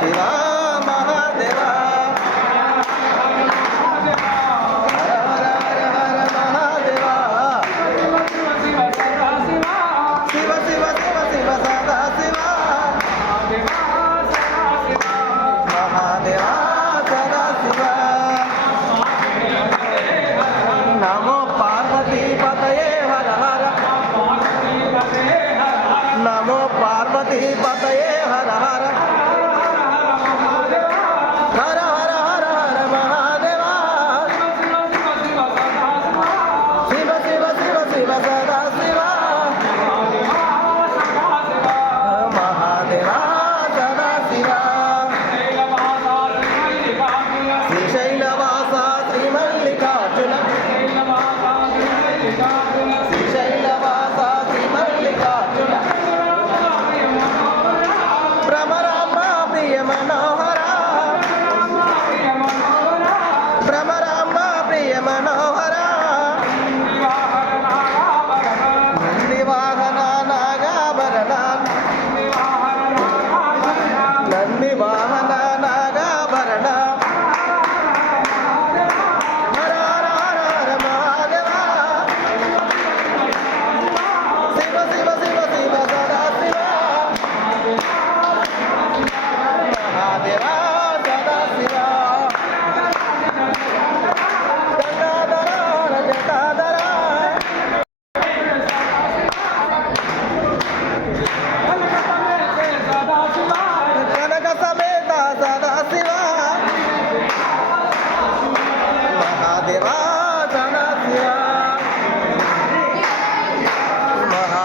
శివ మహాదేవ హర హర హర హర మహాదేవ శివ శివ శివ శివ సదా శివ మహాదేవ సదా శివ నమో పార్వతీ పతయే హర హర నమో పార్వతీ పతయే హర హర హర హర హర హర మహాదేవ శివ శివ శివ శివ సదా శివ మహాదేవ సదా శివ శ్రీశైలవాస శ్రీమల్లికార్జున శ్రీశైలవాస శ్రీమల్లికార్జున భ్రమరాంబ ప్రియ మనోహర భ్రమరాంబ ప్రియ మనోహర నంది వాహన నాగాభరణ నంది వాహన